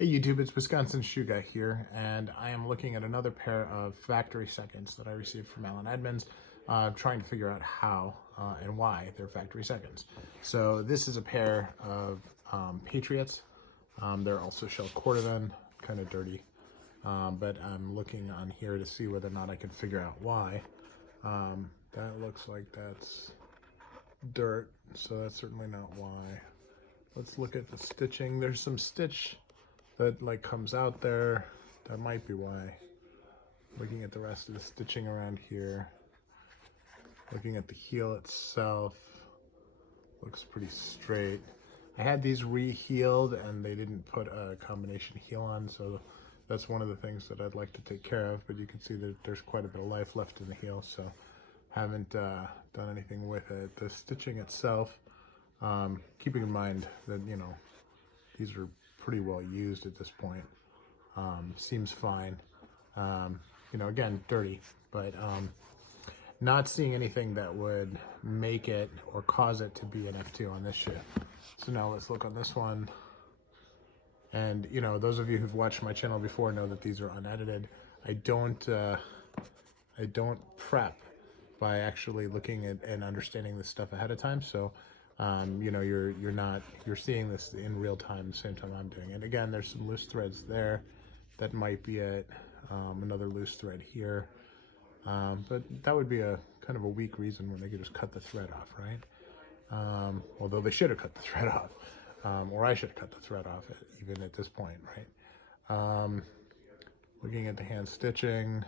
Hey YouTube, it's Wisconsin Shoe Guy here, and I am looking at another pair of factory seconds that I received from Edmonds, trying to figure out how and why they're factory seconds. So this is a pair of Patriots. They're also shell cordovan, kind of dirty, but I'm looking on here to see whether or not I can figure out why. That looks like that's dirt, so that's certainly not why. Let's look at the stitching. There's some stitch that like comes out there. That might be why. Looking at the rest of the stitching around here, looking at the heel itself, looks pretty straight. I had these re-heeled and they didn't put a combination heel on, so that's one of the things that I'd like to take care of, but you can see that there's quite a bit of life left in the heel, so haven't done anything with it. The stitching itself, keeping in mind that, you know, these are pretty well used at this point, seems fine. You know, again, dirty, but not seeing anything that would make it or cause it to be an F2 on this shoe. So now let's look on this one. And you know, those of you who've watched my channel before know that these are unedited. I don't prep by actually looking at and understanding this stuff ahead of time. So you know, you're seeing this in real time the same time I'm doing it. Again, there's some loose threads there. That might be it. Another loose thread here. But that would be a kind of a weak reason when they could just cut the thread off, right? Although they should have cut the thread off, or I should have cut the thread off even at this point, right? Looking at the hand stitching,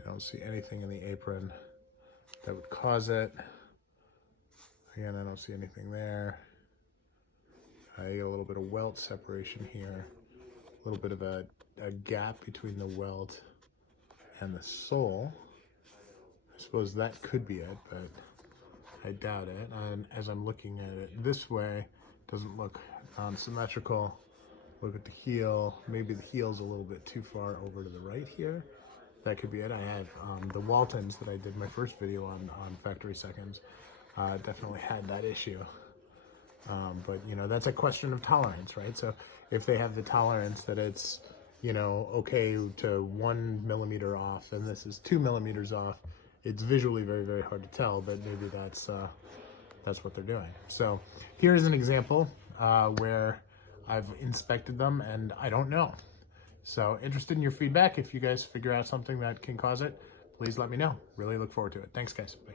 I don't see anything in the apron that would cause it. Again, I don't see anything there. I get a little bit of welt separation here, a little bit of a gap between the welt and the sole. I suppose that could be it, but I doubt it. And as I'm looking at it this way, it doesn't look symmetrical. Look at the heel. Maybe the heel's a little bit too far over to the right here. That could be it. I have the Waltons that I did my first video on factory seconds. Definitely had that issue. But you know, that's a question of tolerance, right? So if they have the tolerance that it's, you know, okay to 1 millimeter off and this is 2 millimeters off, it's visually very, very hard to tell, but maybe that's what they're doing. So here is an example where I've inspected them and I don't know. So interested in your feedback. If you guys figure out something that can cause it, please let me know. Really look forward to it. Thanks guys. Bye.